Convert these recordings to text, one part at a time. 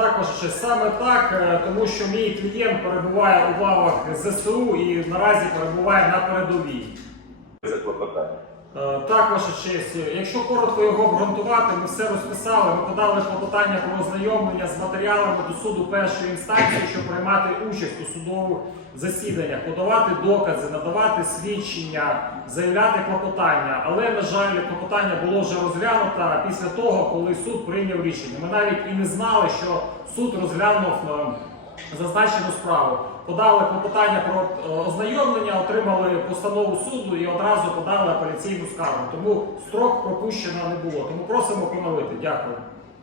також саме так, е, тому що мій клієнт перебуває у лавах ЗСУ і наразі перебуває на передовій. Це клопотання. Е, так, ваша честь, е, якщо коротко його обґрунтувати, ми все розписали, ми подали клопотання про ознайомлення з матеріалами до суду першої інстанції, щоб приймати участь у судових засіданнях, подавати докази, надавати свідчення, заявляти клопотання. Але, на жаль, клопотання було вже розглянуто після того, коли суд прийняв рішення. Ми навіть і не знали, що суд розглянув е, зазначену справу. Подали клопотання про е, ознайомлення, отримали постанову суду і одразу подали апеляційну скаргу. Тому строк пропущено не було. Тому просимо поновити. Дякую.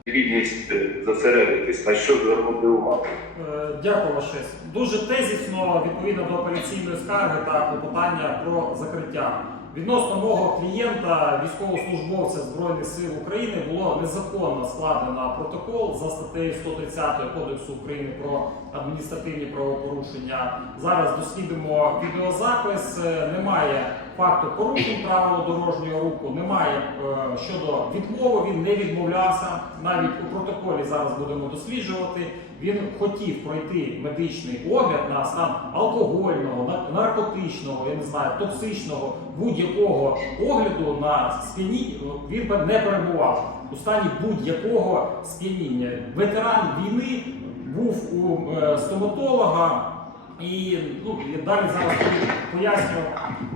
Рівність е, зосередитись, на що звернути увагу. Е, дякую, Ваше. Дуже тезісно відповідно до апеляційної скарги та клопотання про закриття. Відносно мого клієнта, військовослужбовця Збройних сил України, було незаконно складено протокол за статтею 130 Кодексу України про адміністративні правопорушення. Зараз дослідимо відеозапис. Е, немає факту порушень правила дорожнього руху, немає е, щодо відмови, він не відмовлявся. Навіть у протоколі зараз будемо досліджувати. Він хотів пройти медичний огляд на стан алкогольного, наркотичного, я не знаю, токсичного будь-якого огляду на спині Він би не перебував у стані будь-якого сп'яніння. Ветеран війни був у е, стоматолога. І ну, далі зараз поясню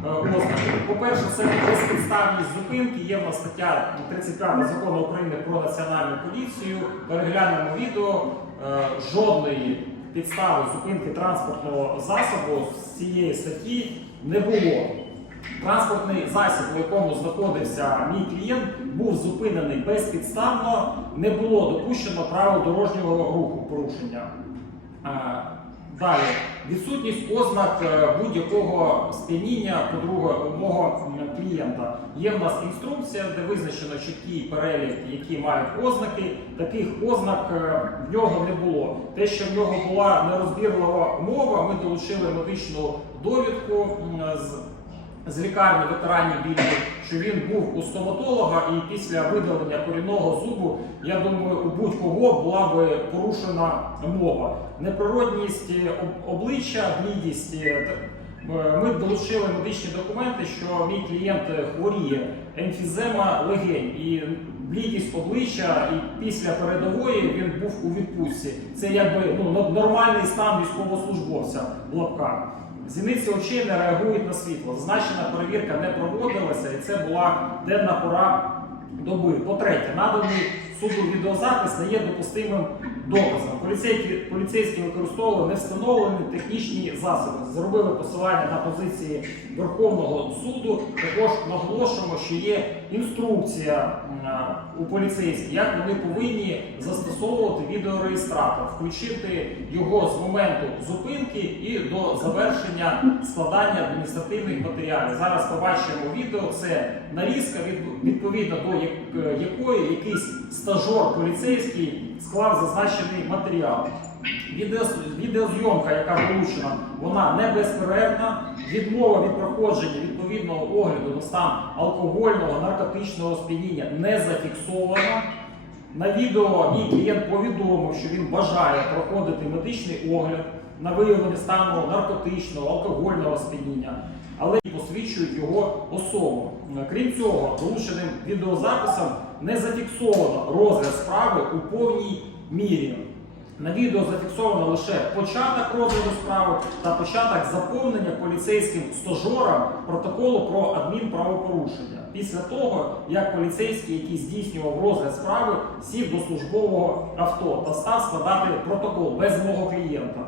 ознаки. Е, По-перше, це безпідставність зупинки. Є в нас стаття 35 закону України про національну поліцію. Переглянемо відео е, жодної підстави зупинки транспортного засобу з цієї статті не було. Транспортний засіб, у якому знаходився мій клієнт, був зупинений безпідставно, не було допущено правил дорожнього руху порушення. Е, Далі, відсутність ознак е, будь-якого сп'яніння по-другого клієнта. Є в нас інструкція, де визначено чіткий перелік, які мають ознаки. Таких ознак е, в нього не було. Те, що в нього була нерозбірлива мова, ми долучили медичну довідку з з лікарні ветеранів війни, що він був у стоматолога, і після видалення корінного зубу, я думаю, у будь-кого була би порушена мова. Неприродність е, обличчя, блідість. Е, е, ми долучили медичні документи, що мій клієнт хворіє емфізема легень і блідість обличчя, і після передової він був у відпустці. Це якби ну, нормальний стан військовослужбовця в лапках. Зіниці очей не реагують на світло. Значена перевірка не проводилася, і це була денна пора доби. По-третє, наданий суду відеозапис не є допустимим доказом. Поліцейські, поліцейські використовували невстановлені технічні засоби, зробили посилання на позиції Верховного суду. Також наголошуємо, що є інструкція у поліцейських, як вони повинні застосовувати відеореєстратор, включити його з моменту зупинки і до завершення складання адміністративних матеріалів. Зараз побачимо відео. Це нарізка відповідно до е, якої якийсь статус стажор поліцейський склав зазначений матеріал. Відеозйомка, яка вручена, вона не безперервна. Відмова від проходження відповідного огляду на стан алкогольного, наркотичного сп'яніння не зафіксована. На відео мій клієнт повідомив, що він бажає проходити медичний огляд на виявлення стану наркотичного, алкогольного сп'яніння але й посвідчують його особу. Крім цього, долученим відеозаписом не зафіксовано розгляд справи у повній мірі. На відео зафіксовано лише початок розгляду справи та початок заповнення поліцейським стажором протоколу про адмінправопорушення. Після того, як поліцейський, який здійснював розгляд справи, сів до службового авто та став складати протокол без мого клієнта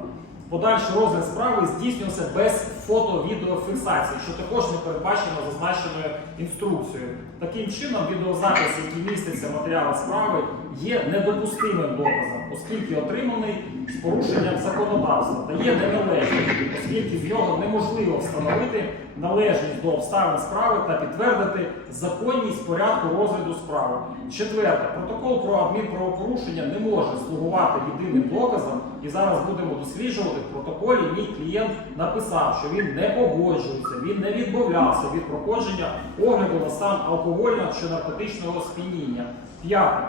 подальший розгляд справи здійснювався без фото-відеофіксації, що також не передбачено зазначеною інструкцією. Таким чином, відеозапис, який міститься матеріал справи є недопустимим доказом, оскільки отриманий з порушенням законодавства та є неналежним, оскільки з нього неможливо встановити належність до обставин справи та підтвердити законність порядку розгляду справи. Четверте, протокол про адмінправопорушення не може слугувати єдиним доказом, і зараз будемо досліджувати в протоколі. Мій клієнт написав, що він не погоджується, він не відмовлявся від проходження огляду на стан алкогольного чи наркотичного сп'яніння. П'яте.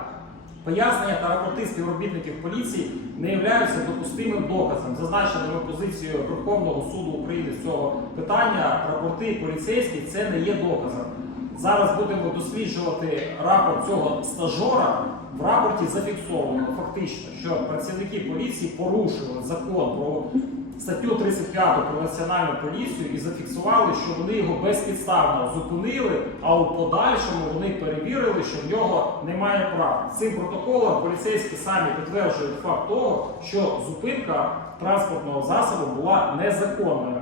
Пояснення та рапорти співробітників поліції не являються допустимим доказом. Зазначеними позицією Верховного суду України з цього питання, рапорти поліцейських це не є доказом. Зараз будемо досліджувати рапорт цього стажора. В рапорті зафіксовано фактично, що працівники поліції порушили закон про статтю 35 про національну поліцію і зафіксували, що вони його безпідставно зупинили, а у подальшому вони перевірили, що в нього немає прав. Цим протоколом поліцейські самі підтверджують факт того, що зупинка транспортного засобу була незаконною.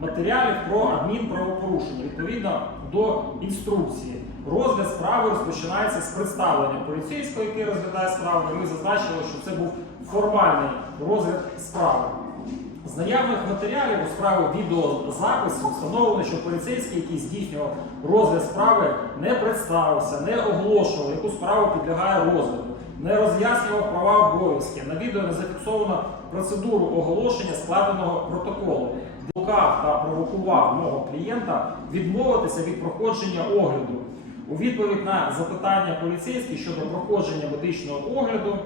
Матеріалів про адмінправопорушення відповідно до інструкції. Розгляд справи розпочинається з представлення поліцейського, який розглядає справу. Ми зазначили, що це був формальний розгляд справи. З наявних матеріалів у справі відеозапису встановлено, що поліцейський, який здійснював розгляд справи, не представився, не оголошував, яку справу підлягає розгляду, не роз'яснював права обов'язки. На відео не зафіксовано процедуру оголошення складеного протоколу, блукав та провокував мого клієнта відмовитися від проходження огляду. У відповідь на запитання поліцейських щодо проходження медичного огляду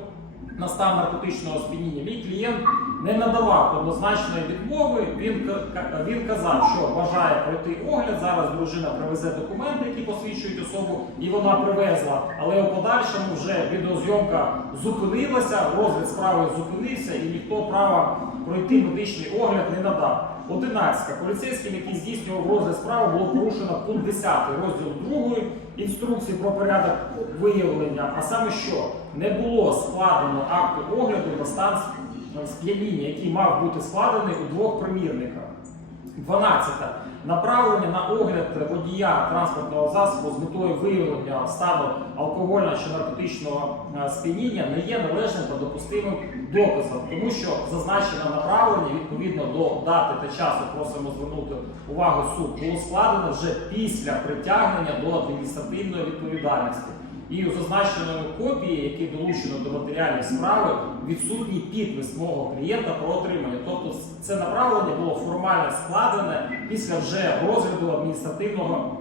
на стан наркотичного сп'яніння, мій клієнт не надавав однозначної відмови. Він він казав, що бажає пройти огляд. Зараз дружина привезе документи, які посвідчують особу, і вона привезла. Але у подальшому вже відеозйомка зупинилася, розгляд справи зупинився, і ніхто права пройти медичний огляд не надав. 11. поліцейським, який здійснював розгляд справи, було порушено пункт 10 розділ 2 інструкції про порядок виявлення, а саме що не було складено акту огляду на стан сп'яніння, який мав бути складений у двох примірниках. 12. Направлення на огляд водія транспортного засобу з метою виявлення стану алкогольного чи наркотичного е, сп'яніння не є належним та допустимим доказом, тому що зазначене направлення відповідно до дати та часу просимо звернути увагу суд було складено вже після притягнення до адміністративної відповідальності. І у зазначеної копії, які долучено до матеріальної справи, відсутній підпис мого клієнта про отримання. Тобто це направлення було формально складене після вже розгляду адміністративного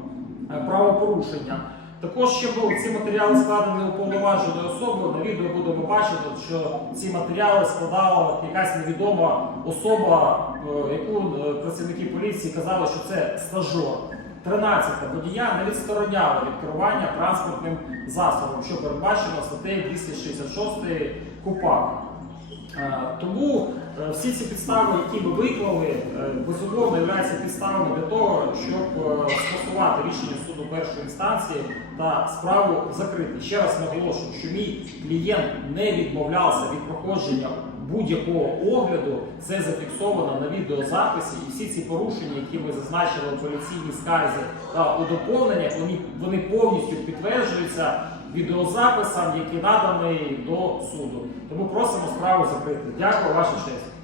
е, правопорушення. Також ще були ці матеріали складені уповноваженою особою. На відео будемо бачити, що ці матеріали складала якась невідома особа, е, яку е, працівники поліції казали, що це стажор. 13. Водія не відстороняли від керування транспортним засобом, що передбачено статтею 266 КУПАК. Е, тому е, всі ці підстави, які ви виклали, е, безумовно являються підставами для того, щоб скасувати рішення суду першої інстанції та справу закрити. Ще раз наголошую, що мій клієнт не відмовлявся від проходження будь-якого огляду це зафіксовано на відеозаписі, і всі ці порушення, які ми зазначили у поліційній скарзі та у доповненнях, вони, вони повністю підтверджуються відеозаписом, який наданий до суду. Тому просимо справу закрити. Дякую, ваша честь.